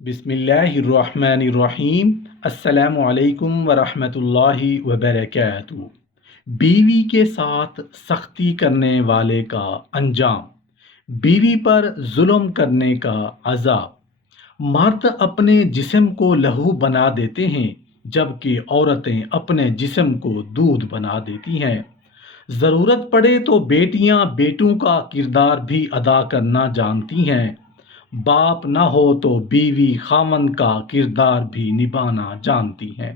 بسم اللہ الرحمن الرحیم۔ السلام علیکم ورحمۃ اللہ وبرکاتہ۔ بیوی کے ساتھ سختی کرنے والے کا انجام، بیوی پر ظلم کرنے کا عذاب۔ مرد اپنے جسم کو لہو بنا دیتے ہیں جبکہ عورتیں اپنے جسم کو دودھ بنا دیتی ہیں۔ ضرورت پڑے تو بیٹیاں بیٹوں کا کردار بھی ادا کرنا جانتی ہیں۔ باپ نہ ہو تو بیوی خامن کا کردار بھی نبھانا جانتی ہے۔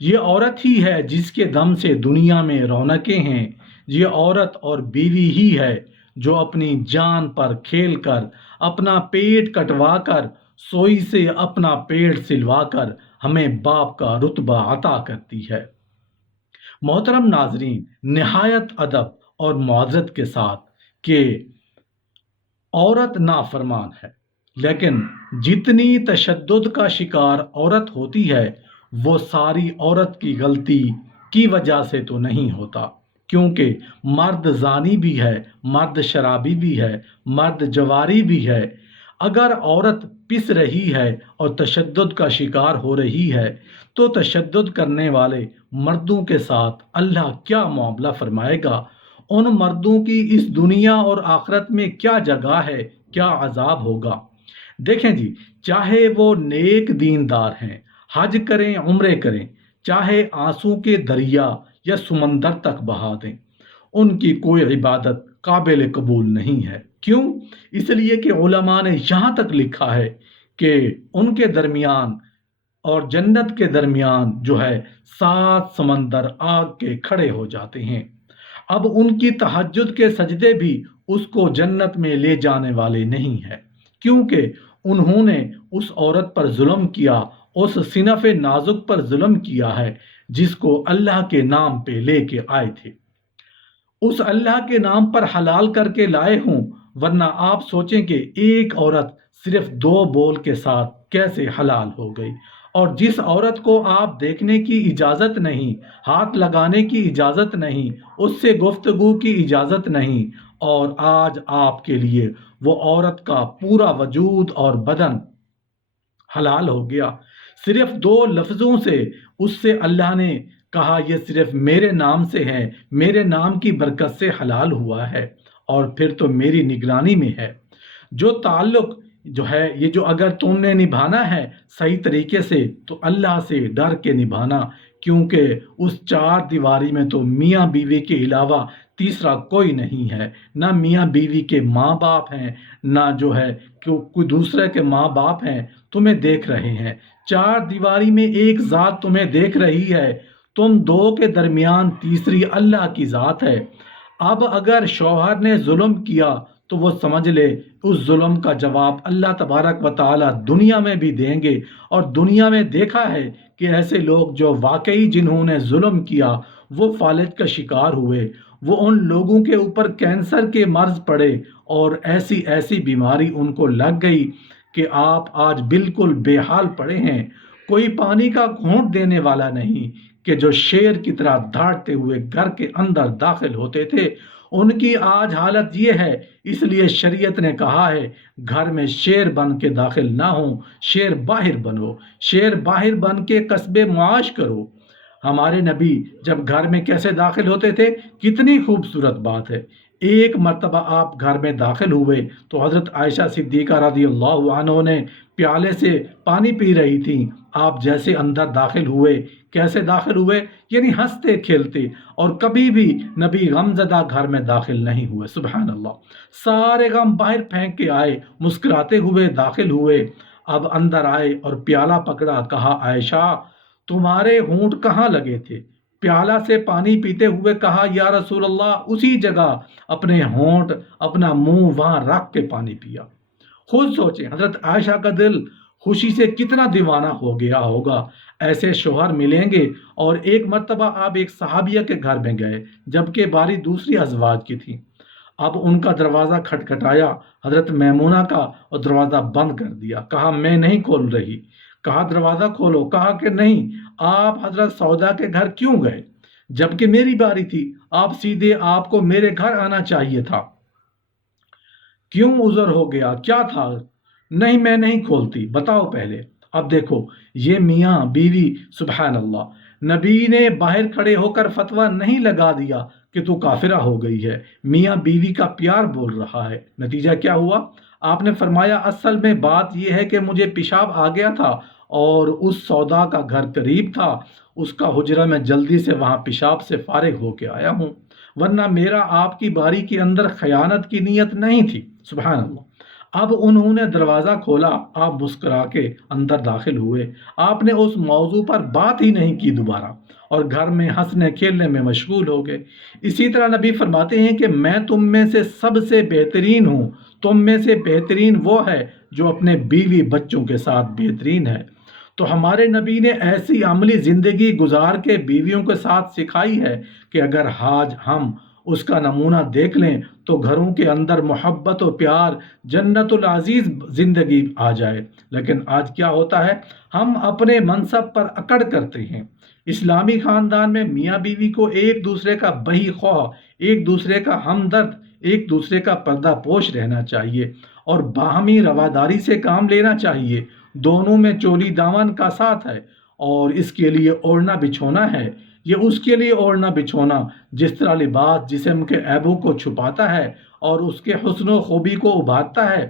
یہ عورت ہی ہے جس کے دم سے دنیا میں رونقیں ہیں۔ یہ عورت اور بیوی ہی ہے جو اپنی جان پر کھیل کر، اپنا پیٹ کٹوا کر، سوئی سے اپنا پیٹ سلوا کر ہمیں باپ کا رتبہ عطا کرتی ہے۔ محترم ناظرین، نہایت ادب اور معذرت کے ساتھ کہ عورت نافرمان ہے، لیکن جتنی تشدد کا شکار عورت ہوتی ہے وہ ساری عورت کی غلطی کی وجہ سے تو نہیں ہوتا، کیونکہ مرد زانی بھی ہے، مرد شرابی بھی ہے، مرد جواری بھی ہے۔ اگر عورت پس رہی ہے اور تشدد کا شکار ہو رہی ہے تو تشدد کرنے والے مردوں کے ساتھ اللہ کیا معاملہ فرمائے گا؟ ان مردوں کی اس دنیا اور آخرت میں کیا جگہ ہے، کیا عذاب ہوگا؟ دیکھیں جی، چاہے وہ نیک دیندار ہیں، حج کریں، عمرے کریں، چاہے آنسو کے دریا یا سمندر تک بہا دیں، ان کی کوئی عبادت قابل قبول نہیں ہے۔ کیوں؟ اس لیے کہ علماء نے یہاں تک لکھا ہے کہ ان کے درمیان اور جنت کے درمیان جو ہے 7 سمندر آگ کے کھڑے ہو جاتے ہیں۔ اب ان کی تہجد کے سجدے بھی اس کو جنت میں لے جانے والے نہیں ہیں، کیونکہ انہوں نے اس عورت پر ظلم کیا، اس صنف نازک پر ظلم کیا ہے جس کو اللہ کے نام پہ لے کے آئے تھے۔ اس اللہ کے نام پر حلال کر کے لائے ہوں، ورنہ آپ سوچیں کہ ایک عورت صرف 2 بول کے ساتھ کیسے حلال ہو گئی، اور جس عورت کو آپ دیکھنے کی اجازت نہیں، ہاتھ لگانے کی اجازت نہیں، اس سے گفتگو کی اجازت نہیں، اور آج آپ کے لیے وہ عورت کا پورا وجود اور بدن حلال ہو گیا۔ صرف 2 لفظوں سے اس سے اللہ نے کہا یہ صرف میرے نام سے ہے، میرے نام کی برکت سے حلال ہوا ہے، اور پھر تو میری نگرانی میں ہے۔ جو تعلق جو ہے یہ جو اگر تم نے نبھانا ہے صحیح طریقے سے تو اللہ سے ڈر کے نبھانا، کیونکہ اس 4 دیواری میں تو میاں بیوی کے علاوہ تیسرا کوئی نہیں ہے۔ نہ میاں بیوی کے ماں باپ ہیں، نہ جو ہے کوئی دوسرے کے ماں باپ ہیں تمہیں دیکھ رہے ہیں۔ 4 دیواری میں ایک ذات تمہیں دیکھ رہی ہے، تم 2 کے درمیان تیسری اللہ کی ذات ہے۔ اب اگر شوہر نے ظلم کیا تو وہ سمجھ لے اس ظلم کا جواب اللہ تبارک و تعالی دنیا میں بھی دیں گے، اور دنیا میں دیکھا ہے کہ ایسے لوگ جو واقعی جنہوں نے ظلم کیا وہ فالج کا شکار ہوئے، وہ ان لوگوں کے اوپر کینسر کے مرض پڑے اور ایسی ایسی بیماری ان کو لگ گئی کہ آپ آج بالکل بے حال پڑے ہیں۔ کوئی پانی کا گھونٹ دینے والا نہیں کہ جو شیر کی طرح دھاڑتے ہوئے گھر کے اندر داخل ہوتے تھے، ان کی آج حالت یہ ہے۔ اس لیے شریعت نے کہا ہے گھر میں شیر بن کے داخل نہ ہوں، شیر باہر بنو، شیر باہر بن کے قصب معاش کرو۔ ہمارے نبی جب گھر میں کیسے داخل ہوتے تھے، کتنی خوبصورت بات ہے۔ ایک مرتبہ آپ گھر میں داخل ہوئے تو حضرت عائشہ صدیقہ رضی اللہ عنہ نے پیالے سے پانی پی رہی تھیں، آپ جیسے اندر داخل ہوئے، کیسے داخل ہوئے؟ یعنی ہنستے کھیلتے، اور کبھی بھی نبی غم زدہ گھر میں داخل نہیں ہوئے۔ سبحان اللہ، سارے غم باہر پھینک کے آئے، مسکراتے ہوئے داخل ہوئے۔ اب اندر آئے اور پیالہ پکڑا، کہا عائشہ تمہارے ہونٹ کہاں لگے تھے؟ پیالہ سے پانی پیتے ہوئے کہا یا رسول اللہ اسی جگہ اپنے ہونٹ، اپنا منہ وہاں رکھ کے پانی پیا۔ خود سوچیں حضرت عائشہ کا دل خوشی سے کتنا دیوانہ ہو گیا ہوگا۔ ایسے شوہر ملیں گے۔ اور ایک مرتبہ آپ ایک صحابیہ کے گھر میں گئے جبکہ باری دوسری ازواج کی تھی۔ اب ان کا دروازہ کھٹکھٹایا حضرت میمونہ کا، اور دروازہ بند کر دیا، کہا میں نہیں کھول رہی۔ کہا دروازہ کھولو، کہا کہ نہیں، آپ حضرت سودا کے گھر کیوں گئے جبکہ میری باری تھی؟ آپ سیدھے آپ کو میرے گھر آنا چاہیے تھا، کیوں عذر ہو گیا، کیا تھا؟ نہیں میں نہیں کھولتی، بتاؤ پہلے۔ اب دیکھو یہ میاں بیوی، سبحان اللہ، نبی نے باہر کھڑے ہو کر فتویٰ نہیں لگا دیا کہ تو کافرہ ہو گئی ہے، میاں بیوی کا پیار بول رہا ہے۔ نتیجہ کیا ہوا؟ آپ نے فرمایا اصل میں بات یہ ہے کہ مجھے پیشاب آ گیا تھا اور اس سودا کا گھر قریب تھا، اس کا حجرہ میں جلدی سے وہاں پیشاب سے فارغ ہو کے آیا ہوں، ورنہ میرا آپ کی باری کے اندر خیانت کی نیت نہیں تھی۔ سبحان اللہ۔ اب انہوں نے دروازہ کھولا، آپ مسکرا کے اندر داخل ہوئے، آپ نے اس موضوع پر بات ہی نہیں کی دوبارہ، اور گھر میں ہنسنے کھیلنے میں مشغول ہو گئے۔ اسی طرح نبی فرماتے ہیں کہ میں تم میں سے سب سے بہترین ہوں، تم میں سے بہترین وہ ہے جو اپنے بیوی بچوں کے ساتھ بہترین ہے۔ تو ہمارے نبی نے ایسی عملی زندگی گزار کے بیویوں کے ساتھ سکھائی ہے کہ اگر آج ہم اس کا نمونہ دیکھ لیں تو گھروں کے اندر محبت و پیار، جنت العزیز زندگی آ جائے۔ لیکن آج کیا ہوتا ہے؟ ہم اپنے منصب پر اکڑ کرتے ہیں۔ اسلامی خاندان میں میاں بیوی کو ایک دوسرے کا بہی خواہ، ایک دوسرے کا ہمدرد، ایک دوسرے کا پردہ پوش رہنا چاہیے اور باہمی رواداری سے کام لینا چاہیے۔ دونوں میں چولی دامن کا ساتھ ہے، اور اس کے لیے اوڑھنا بچھونا ہے۔ یہ اس کے لیے اوڑھنا بچھونا جس طرح لباس جسم کے عیبوں کو چھپاتا ہے اور اس کے حسن و خوبی کو ابھارتا ہے،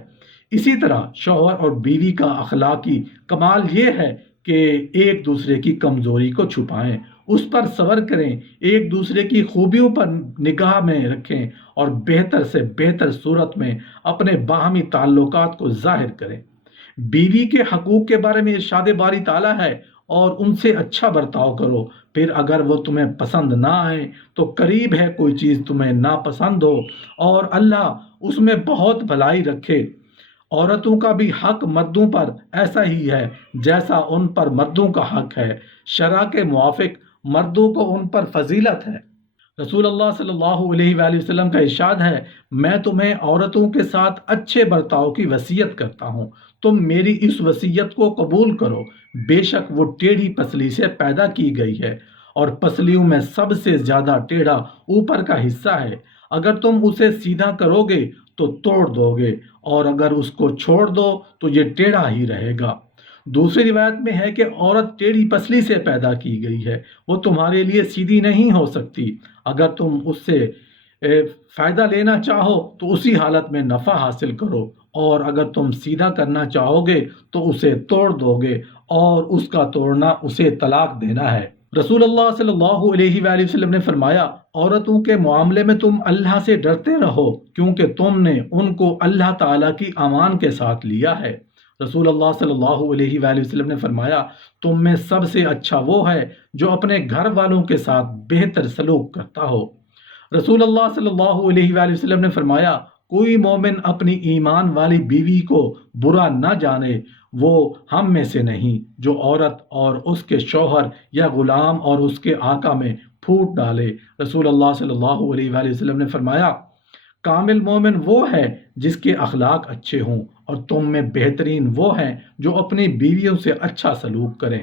اسی طرح شوہر اور بیوی کا اخلاقی کمال یہ ہے کہ ایک دوسرے کی کمزوری کو چھپائیں، اس پر صبر کریں، ایک دوسرے کی خوبیوں پر نگاہ میں رکھیں اور بہتر سے بہتر صورت میں اپنے باہمی تعلقات کو ظاہر کریں۔ بیوی کے حقوق کے بارے میں ارشاد باری تعالیٰ ہے، اور ان سے اچھا برتاؤ کرو، پھر اگر وہ تمہیں پسند نہ آئے تو قریب ہے کوئی چیز تمہیں ناپسند ہو، اور اللہ اس میں بہت بھلائی رکھے۔ عورتوں کا بھی حق مردوں پر ایسا ہی ہے جیسا ان پر مردوں کا حق ہے، شرع کے موافق مردوں کو ان پر فضیلت ہے۔ رسول اللہ صلی اللہ علیہ وآلہ وسلم کا ارشاد ہے، میں تمہیں عورتوں کے ساتھ اچھے برتاؤ کی وصیت کرتا ہوں، تم میری اس وصیت کو قبول کرو۔ بے شک وہ ٹیڑھی پسلی سے پیدا کی گئی ہے، اور پسلیوں میں سب سے زیادہ ٹیڑھا اوپر کا حصہ ہے۔ اگر تم اسے سیدھا کرو گے تو توڑ دو گے، اور اگر اس کو چھوڑ دو تو یہ ٹیڑھا ہی رہے گا۔ دوسری روایت میں ہے کہ عورت ٹیڑھی پسلی سے پیدا کی گئی ہے، وہ تمہارے لیے سیدھی نہیں ہو سکتی۔ اگر تم اس سے فائدہ لینا چاہو تو اسی حالت میں نفع حاصل کرو، اور اگر تم سیدھا کرنا چاہو گے تو اسے توڑ دو گے، اور اس کا توڑنا اسے طلاق دینا ہے۔ رسول اللہ صلی اللہ علیہ وآلہ وسلم نے فرمایا، عورتوں کے معاملے میں تم اللہ سے ڈرتے رہو، کیونکہ تم نے ان کو اللہ تعالیٰ کی امان کے ساتھ لیا ہے۔ رسول اللہ صلی اللہ علیہ وآلہ وسلم نے فرمایا، تم میں سب سے اچھا وہ ہے جو اپنے گھر والوں کے ساتھ بہتر سلوک کرتا ہو۔ رسول اللہ صلی اللہ علیہ وآلہ وسلم نے فرمایا، کوئی مومن اپنی ایمان والی بیوی کو برا نہ جانے، وہ ہم میں سے نہیں جو عورت اور اس کے شوہر یا غلام اور اس کے آقا میں پھوٹ ڈالے۔ رسول اللہ صلی اللہ علیہ وآلہ وسلم نے فرمایا، کامل مومن وہ ہے جس کے اخلاق اچھے ہوں، اور تم میں بہترین وہ ہیں جو اپنی بیویوں سے اچھا سلوک کریں۔